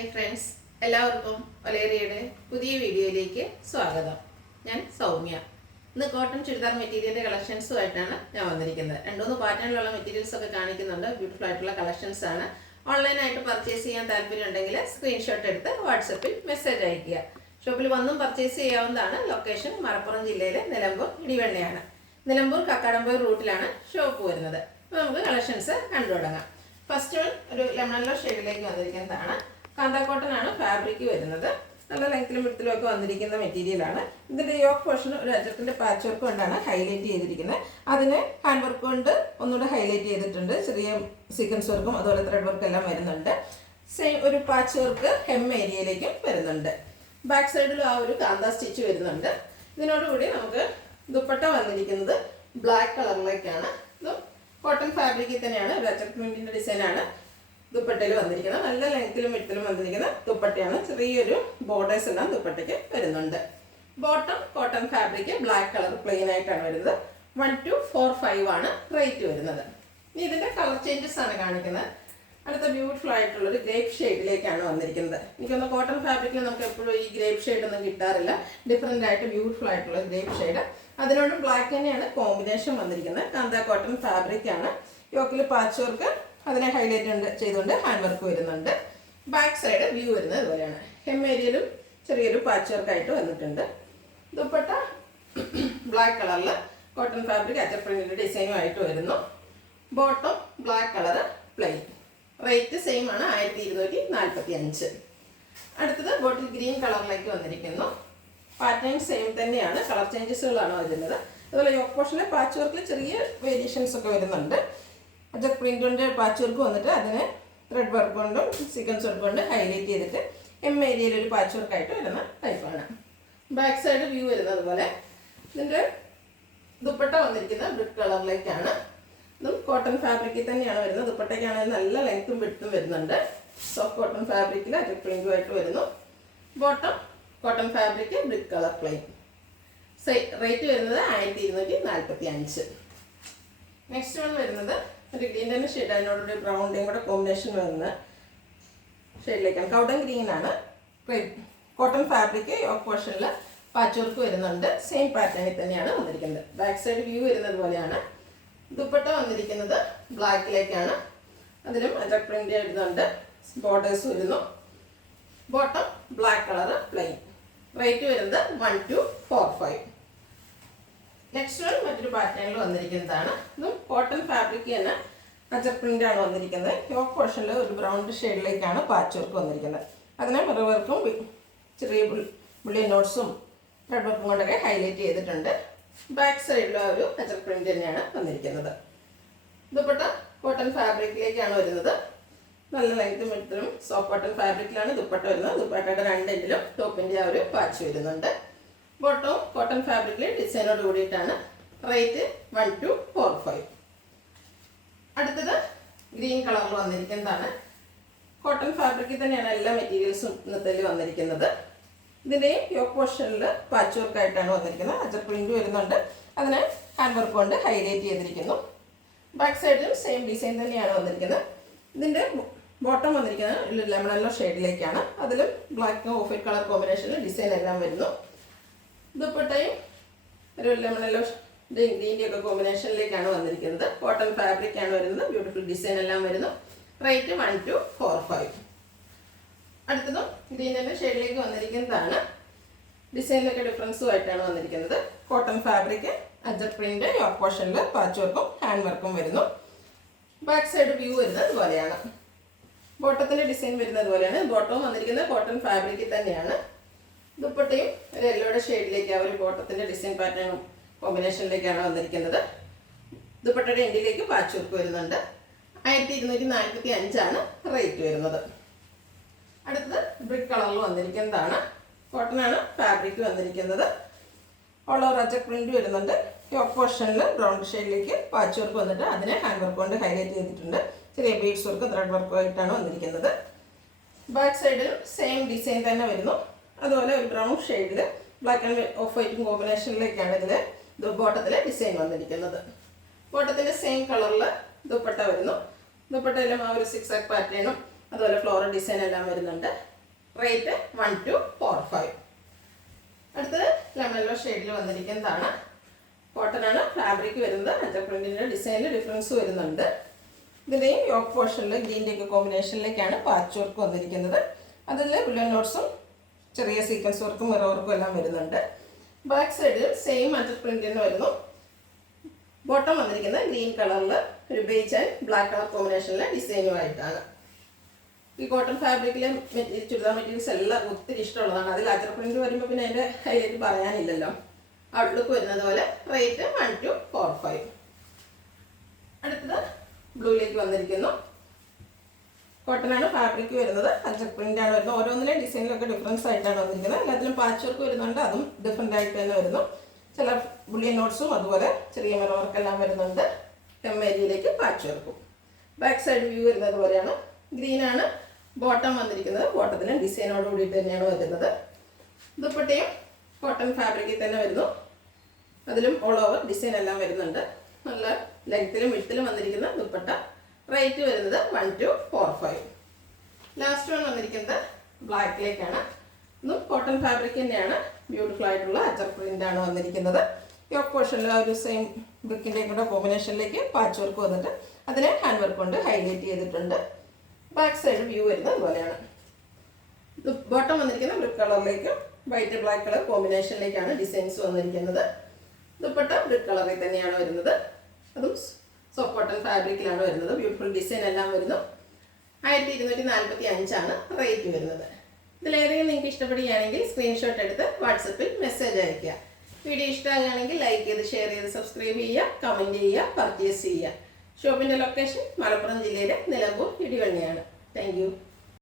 Hi friends, എല്ലാവർക്കും ഒലേറിയയുടെ പുതിയ വീഡിയോയിലേക്ക് സ്വാഗതം. ഞാൻ സൗമ്യ. ഇന്ന് കോട്ടൺ ചുരിദാർ മെറ്റീരിയലിൻ്റെ കളക്ഷൻസുമായിട്ടാണ് ഞാൻ വന്നിരിക്കുന്നത്. 2-3 പാറ്റേണിലുള്ള മെറ്റീരിയൽസ് ഒക്കെ കാണിക്കുന്നുണ്ട്. ബ്യൂട്ടിഫുൾ ആയിട്ടുള്ള കളക്ഷൻസ് ആണ്. ഓൺലൈനായിട്ട് പർച്ചേസ് ചെയ്യാൻ താല്പര്യം ഉണ്ടെങ്കിൽ സ്ക്രീൻഷോട്ട് എടുത്ത് വാട്സപ്പിൽ മെസ്സേജ് അയയ്ക്കുക. ഷോപ്പിൽ വന്നും പർച്ചേസ് ചെയ്യാവുന്നതാണ്. ലൊക്കേഷൻ മലപ്പുറം ജില്ലയിലെ നിലമ്പൂർ ഇടിവെണ്ണയാണ്. നിലമ്പൂർ കക്കാടംപൊയിൽ റൂട്ടിലാണ് ഷോപ്പ് വരുന്നത്. അപ്പോൾ നമുക്ക് കളക്ഷൻസ് കണ്ടു തുടങ്ങാം. ഫസ്റ്റ് വൺ ഒരു ലെമൺ യെല്ലോ ഷെയ്ഡിലേക്ക് വന്നിരിക്കുന്നതാണ്. കാന്ത കോട്ടൺ ആണ് ഫാബ്രിക് വരുന്നത്. നല്ല ലെങ്ത്തിലും വിഡ്ത്തിലും ഒക്കെ വന്നിരിക്കുന്ന മെറ്റീരിയലാണ്. ഇതിൻ്റെ യോക്ക് പോർഷൻ ഒരു അജത്തിൻ്റെ പാച്ച് വർക്ക് കൊണ്ടാണ് ഹൈലൈറ്റ് ചെയ്തിരിക്കുന്നത്. അതിന് ഹാൻഡ് വർക്ക് കൊണ്ട് ഒന്നുകൂടെ ഹൈലൈറ്റ് ചെയ്തിട്ടുണ്ട്. ചെറിയ സീക്വൻസ് വർക്കും അതുപോലെ ത്രെഡ് വർക്ക് എല്ലാം വരുന്നുണ്ട്. സെയിം ഒരു പാച്ച് വർക്ക് ഹെം ഏരിയയിലേക്കും വരുന്നുണ്ട്. ബാക്ക് സൈഡിലും ആ ഒരു കാന്ത സ്റ്റിച്ച് വരുന്നുണ്ട്. ഇതിനോടുകൂടി നമുക്ക് ദുപ്പട്ട വന്നിരിക്കുന്നത് ബ്ലാക്ക് കളറിലേക്കാണ്. ഇതും കോട്ടൺ ഫാബ്രിക്കിൽ തന്നെയാണ്. ഒരു അച്ചർ പ്രിന്റിൻ്റെ ഡിസൈനാണ് ദുപ്പട്ടയിൽ വന്നിരിക്കുന്നത്. നല്ല ലെങ്ത്തിലും വിഡ്ത്തിലും വന്നിരിക്കുന്ന ദുപ്പട്ടയാണ്. ചെറിയൊരു ബോർഡേഴ്സ് എല്ലാം ദുപ്പട്ടയ്ക്ക് വരുന്നുണ്ട്. Bottom cotton fabric black colour plain ആയിട്ടാണ് വരുന്നത്. 1245 ആണ് റേറ്റ് വരുന്നത്. ഇനി ഇതിൻ്റെ കളർ ചേഞ്ചസ് ആണ് കാണിക്കുന്നത്. അടുത്ത ബ്യൂട്ടിഫുൾ ആയിട്ടുള്ളൊരു ഗ്രേപ്പ് ഷെയ്ഡിലേക്കാണ് വന്നിരിക്കുന്നത്. എനിക്കൊന്ന് കോട്ടൺ ഫാബ്രിക്കിൽ നമുക്ക് എപ്പോഴും ഈ ഗ്രേപ്പ് ഷെയ്ഡ് ഒന്നും കിട്ടാറില്ല. ഡിഫറെൻ്റ് ആയിട്ട് ബ്യൂട്ടിഫുൾ ആയിട്ടുള്ള ഗ്രേപ്പ് ഷെയ്ഡ്. അതിനോട് ബ്ലാക്ക് തന്നെയാണ് കോമ്പിനേഷൻ വന്നിരിക്കുന്നത്. കാന്ത കോട്ടൺ ഫാബ്രിക് ആണ്. യോക്കിൽ പാച്ച് വർക്ക് അതിനെ ഹൈലൈറ്റ് ചെയ്തുകൊണ്ട് ഹാൻഡ് വർക്ക് വരുന്നുണ്ട്. ബാക്ക് സൈഡ് വ്യൂ വരുന്നത് ഇതുപോലെയാണ്. ഹെം ഏരിയയിലും ചെറിയൊരു പാച്ച് വർക്കായിട്ട് വന്നിട്ടുണ്ട്. ദുപ്പട്ട ബ്ലാക്ക് കളറിൽ കോട്ടൺ ഫാബ്രിക് അച്ചർ പ്രിന്റിൻ്റെ ഡിസൈനുമായിട്ട് വരുന്നു. Bottom black colour plain. Rate same ആണ്, 1245. അടുത്തത് ബോട്ടിൽ ഗ്രീൻ കളറിലേക്ക് വന്നിരിക്കുന്നു. പാറ്റേൺ സെയിം തന്നെയാണ്, കളർ ചേഞ്ചസുകളാണ് വരുന്നത്. അതുപോലെ യോക്ക് പോർഷനിലെ പാച്ച് വർക്കിൽ ചെറിയ വേരിയേഷൻസ് ഒക്കെ വരുന്നുണ്ട്. അജർ പ്രിന്റിൻ്റെ പാച്ച് വർക്ക് വന്നിട്ട് അതിന് ത്രെഡ് വർക്ക് കൊണ്ടും സീക്വൻസ് വർക്ക് കൊണ്ട് ഹൈലൈറ്റ് ചെയ്തിട്ട് എം ഏരിയയിൽ ഒരു പാച്ച് വർക്കായിട്ട് വരുന്ന ടൈപ്പാണ്. ബാക്ക് സൈഡ് വ്യൂ വരുന്നത് പോലെ. ഇതിൻ്റെ ദുപ്പട്ട വന്നിരിക്കുന്നത് ബ്രിക്ക് കളറിലേക്കാണ്. ഇതും കോട്ടൺ ഫാബ്രിക്കിൽ തന്നെയാണ് വരുന്നത്. ദുപ്പട്ടയ്ക്കാണെങ്കിൽ നല്ല ലെങ്ത്തും വിഡ്ത്തും വരുന്നുണ്ട്. സോഫ്റ്റ് കോട്ടൺ ഫാബ്രിക്കിൽ അജർ പ്രിന്റുമായിട്ട് വരുന്നു. Bottom cotton fabric brick colour plain. Rate വരുന്നത് 1245. നെക്സ്റ്റ് വൺ വരുന്നത് ഒരു ഗ്രീൻ തന്നെ ഷെയ്ഡ്, അതിനോടൊരു ബ്രൗണിൻ്റെയും കൂടെ കോമ്പിനേഷൻ വരുന്ന ഷെയ്ഡിലേക്കാണ്. കൗഡൻ ഗ്രീൻ ആണ്. കോട്ടൺ ഫാബ്രിക് യോക്ക് പോർഷനിൽ പാച്ച് വർക്ക് വരുന്നുണ്ട്. സെയിം പാറ്റേണിൽ തന്നെയാണ് വന്നിരിക്കുന്നത്. ബാക്ക് സൈഡ് വ്യൂ വരുന്നത് പോലെയാണ്. ദുപ്പട്ട വന്നിരിക്കുന്നത് ബ്ലാക്കിലേക്കാണ്. അതിലും അജർ പ്രിന്റ് വരുന്നുണ്ട്. ബോർഡേഴ്സ് വരുന്നു. Bottom black colour plain. Rate വരുന്നത് 1245. നെക്സ്റ്റ് വൺ മറ്റൊരു പാറ്റേണിൽ വന്നിരിക്കുന്നതാണ്. ഇതും കോട്ടൺ ഫാബ്രിക് തന്നെ അജർ പ്രിന്റ് ആണ് വന്നിരിക്കുന്നത്. യോക്ക് പോർഷനിൽ ഒരു ബ്രൗൺ ഷെയ്ഡിലേക്കാണ് പാച്ച് വർക്ക് വന്നിരിക്കുന്നത്. അതിനെ മിറർ വർക്കും ചെറിയ ബുള്ളി നോട്ട്സും ത്രെഡ് വർക്കും കൊണ്ടൊക്കെ ഹൈലൈറ്റ് ചെയ്തിട്ടുണ്ട്. ബാക്ക് സൈഡിലും ഒരു അജർ പ്രിന്റ് തന്നെയാണ് വന്നിരിക്കുന്നത്. ദുപ്പട്ട കോട്ടൺ ഫാബ്രിക്കിലേക്കാണ് വരുന്നത്. നല്ല ലെങ്ത്തും വിഡ്ത്തിലും സോഫ്റ്റ് കോട്ടൺ ഫാബ്രിക്കിലാണ് ദുപ്പട്ട വരുന്നത്. ദുപ്പട്ടയുടെ 2 എൻഡിലും ടോപ്പിൻ്റെ ആ ഒരു പാച്ച് വരുന്നുണ്ട്. ബോട്ടവും കോട്ടൺ ഫാബ്രിക്കിൽ ഡിസൈനോട് കൂടിയിട്ടാണ്. റേറ്റ് 1245. അടുത്തത് ഗ്രീൻ കളറിൽ വന്നിരിക്കുന്നതാണ്. കോട്ടൺ ഫാബ്രിക്കിൽ തന്നെയാണ് എല്ലാ മെറ്റീരിയൽസും ഇന്നത്തെ വന്നിരിക്കുന്നത്. ഇതിൻ്റെ യോക്ക് പോർഷനിൽ പാച്ച് വർക്കായിട്ടാണ് വന്നിരിക്കുന്നത്. അജർ പ്രിന്റ് വരുന്നുണ്ട്. അതിന് ഹാൻഡ് വർക്ക് കൊണ്ട് ഹൈലൈറ്റ് ചെയ്തിരിക്കുന്നു. ബാക്ക് സൈഡിലും സെയിം ഡിസൈൻ തന്നെയാണ് വന്നിരിക്കുന്നത്. ഇതിൻ്റെ ബോട്ടം വന്നിരിക്കുന്നത് ലെമൺ യെല്ലോ ഷെയ്ഡിലേക്കാണ്. അതിലും ബ്ലാക്ക് ഓഫ് വൈറ്റ് കളർ കോമ്പിനേഷനിൽ ഡിസൈൻ എല്ലാം വരുന്നു. ദുപ്പട്ടയും ഒരു ലെമൺ യെല്ലോ ഗ്രീൻ്റെ ഒക്കെ കോമ്പിനേഷനിലേക്കാണ് വന്നിരിക്കുന്നത്. കോട്ടൺ ഫാബ്രിക് ആണ് വരുന്നത്. ബ്യൂട്ടിഫുൾ ഡിസൈൻ എല്ലാം വരുന്നു. റേറ്റ് 1245. അടുത്തതും ഗ്രീനിൻ്റെ ഷെയ്ഡിലേക്ക് വന്നിരിക്കുന്നതാണ്. ഡിസൈനിലൊക്കെ ഡിഫറൻസുമായിട്ടാണ് വന്നിരിക്കുന്നത്. കോട്ടൺ ഫാബ്രിക് അജർ പ്രിന്റ് യോക്ക് പോർഷനിൽ പാച്ച് വർക്കും ഹാൻഡ് വർക്കും വരുന്നു. ബാക്ക് സൈഡ് വ്യൂ വരുന്നത് ഇതുപോലെയാണ്. ബോട്ടത്തിൻ്റെ ഡിസൈൻ വരുന്നത് പോലെയാണ്. ബോട്ടവും വന്നിരിക്കുന്നത് കോട്ടൺ ഫാബ്രിക്കിൽ തന്നെയാണ്. ദുപ്പട്ടയും ഒരു യെല്ലോയുടെ ഷെയ്ഡിലേക്ക് ആ ഒരു ബോട്ടത്തിൻ്റെ ഡിസൈൻ പാറ്റേണും കോമ്പിനേഷനിലേക്കാണ് വന്നിരിക്കുന്നത്. ദുപ്പട്ടയുടെ എൻഡിലേക്ക് പാച്ച് വർക്ക് വരുന്നുണ്ട്. 1245 ആണ് റേറ്റ് വരുന്നത്. അടുത്തത് ബ്രിക്ക് കളറിൽ വന്നിരിക്കുന്നതാണ്. കോട്ടനാണ് ഫാബ്രിക് വന്നിരിക്കുന്നത്. ഓൾ ഓവർ അജർ പ്രിന്റ് വരുന്നുണ്ട്. യോക്ക് പോർഷനിൽ ബ്രൗൺ ഷെയ്ഡിലേക്ക് പാച്ച് വർക്ക് വന്നിട്ട് അതിനെ ഹാൻഡ് വർക്ക് കൊണ്ട് ഹൈലൈറ്റ് ചെയ്തിട്ടുണ്ട്. ചെറിയ ബീഡ്സ് വർക്കും ത്രെഡ് വർക്കും ആയിട്ടാണ് വന്നിരിക്കുന്നത്. ബാക്ക് സൈഡിലും സെയിം ഡിസൈൻ തന്നെ വരുന്നു. അതുപോലെ ഒരു ബ്രൗൺ ഷെയ്ഡിൽ ബ്ലാക്ക് ആൻഡ് ഓഫ് വൈറ്റും കോമ്പിനേഷനിലേക്കാണ് ഇതിൽ ബോട്ടത്തിലെ ഡിസൈൻ വന്നിരിക്കുന്നത്. ബോട്ടത്തിൻ്റെ സെയിം കളറിൽ ദുപ്പട്ട വരുന്നു. ദുപ്പട്ടയിലും ആ ഒരു സിക്സ് ആക്ക് പാറ്റേണും അതുപോലെ ഫ്ലോറൽ ഡിസൈൻ എല്ലാം വരുന്നുണ്ട്. റേറ്റ് 1245. അടുത്തത് ലെമൺ യെല്ലോ ഷെയ്ഡിൽ വന്നിരിക്കുന്നതാണ്. കോട്ടനാണ്, ഫാബ്രിക് വരുന്നത്. അഞ്ചൽ പ്രിന്റിൻ്റെ ഡിസൈനിൽ ഡിഫറൻസ് വരുന്നുണ്ട്. ഇതിൻ്റെയും യോക്ക് പോർഷനിൽ ഗ്രീൻ്റെ ഒക്കെ കോമ്പിനേഷനിലേക്കാണ് പാച്ച് വർക്ക് വന്നിരിക്കുന്നത്. അതിൽ ബുള്ളൻ നോട്ട്സും ചെറിയ സീക്വൻസ് വർക്കും മിറർ വർക്കും എല്ലാം വരുന്നുണ്ട്. ബാക്ക് സൈഡിൽ സെയിം അഞ്ചൽ പ്രിന്റ് തന്നെ വരുന്നു. ബോട്ടം വന്നിരിക്കുന്നത് ഗ്രീൻ കളറിൽ ഒരു ബേജ് ആൻഡ് ബ്ലാക്ക് കളർ കോമ്പിനേഷനിലെ ഡിസൈനുമായിട്ടാണ്. ഈ കോട്ടൺ ഫാബ്രിക്കിലെ ചുരിദാർ മെറ്റീരിയൽസ് എല്ലാം ഒത്തിരി ഇഷ്ടമുള്ളതാണ്. അതിൽ അജർ പ്രിന്റ് വരുമ്പോൾ പിന്നെ അതിൻ്റെ ഹൈലൈറ്റ് പറയാനില്ലല്ലോ. ഔട്ട്ലുക്ക് വരുന്നത് പോലെ. റേറ്റ് 1245. അടുത്തത് ബ്ലൂയിലേക്ക് വന്നിരിക്കുന്നു. കോട്ടനാണ് ഫാബ്രിക് വരുന്നത്. അജർ പ്രിന്റ് ആണ് വരുന്നത്. ഓരോന്നിലെ ഡിസൈനിലൊക്കെ ഡിഫറൻസ് ആയിട്ടാണ് വന്നിരിക്കുന്നത്. എല്ലാത്തിലും പാച്ച് വർക്ക് വരുന്നുണ്ട്. അതും ഡിഫറെൻ്റ് ആയിട്ട് തന്നെ വരുന്നു. ചില ബുള്ളിയൻ നോട്ട്സും അതുപോലെ ചെറിയ മിറർ വർക്കെല്ലാം വരുന്നുണ്ട്. ഏരിയയിലേക്ക് പാച്ച് വർക്കും. ബാക്ക് സൈഡ് വ്യൂ വരുന്നത് പോലെയാണ്. ഗ്രീനാണ് ബോട്ടം വന്നിരിക്കുന്നത്. ബോട്ടത്തിന് ഡിസൈനോട് കൂടിയിട്ട് തന്നെയാണ് വരുന്നത്. ദുപ്പട്ടയും കോട്ടൺ ഫാബ്രിക്കിൽ തന്നെ വരുന്നു. അതിലും ഓൾ ഓവർ ഡിസൈൻ എല്ലാം വരുന്നുണ്ട്. നല്ല ലെങ്ത്തിലും വിഡ്ത്തിലും വന്നിരിക്കുന്ന ദുപ്പട്ട. റേറ്റ് വരുന്നത് 1245. ലാസ്റ്റ് വൺ വന്നിരിക്കുന്നത് ബ്ലാക്കിലേക്കാണ്. ഇതും കോട്ടൺ ഫാബ്രിക് തന്നെയാണ്. ബ്യൂട്ടിഫുൾ ആയിട്ടുള്ള അജർ പ്രിന്റ് ആണ് വന്നിരിക്കുന്നത്. യോക്ക് പോർഷനിൽ ഒരു സെയിം ബ്രിക്കിൻ്റെ കൂടെ കോമ്പിനേഷനിലേക്ക് പാച്ച് വർക്ക് വന്നിട്ട് അതിനെ ഹാൻഡ് വർക്ക് കൊണ്ട് ഹൈലൈറ്റ് ചെയ്തിട്ടുണ്ട്. ബാക്ക് സൈഡ് വ്യൂ വരുന്നത് അതുപോലെയാണ്. ബോട്ടം വന്നിരിക്കുന്ന ബ്രിക്ക് കളറിലേക്കും വൈറ്റ് ബ്ലാക്ക് കളർ കോമ്പിനേഷനിലേക്കാണ് ഡിസൈൻസ് വന്നിരിക്കുന്നത്. ദുപ്പട്ട ബ്രിക്ക് കളറിൽ തന്നെയാണ് വരുന്നത്. അതും സോഫ്റ്റ് കോട്ടൺ ഫാബ്രിക്കിലാണ് വരുന്നത്. ബ്യൂട്ടിഫുൾ ഡിസൈൻ എല്ലാം വരുന്നു. 1245 റേറ്റ് വരുന്നത്. ഇതിലേതെങ്കിലും നിങ്ങൾക്ക് ഇഷ്ടപ്പെടുകയാണെങ്കിൽ സ്ക്രീൻഷോട്ട് എടുത്ത് വാട്സപ്പിൽ മെസ്സേജ് അയയ്ക്കുക. വീഡിയോ ഇഷ്ടമാകുകയാണെങ്കിൽ ലൈക്ക് ചെയ്ത്, ഷെയർ ചെയ്ത്, സബ്സ്ക്രൈബ് ചെയ്യുക, കമൻറ്റ് ചെയ്യുക, പർച്ചേസ് ചെയ്യുക. ഷോപ്പിൻ്റെ ലൊക്കേഷൻ മലപ്പുറം ജില്ലയിലെ നിലമ്പൂർ ഇടിവണ്ണിയാണ്. Thank you.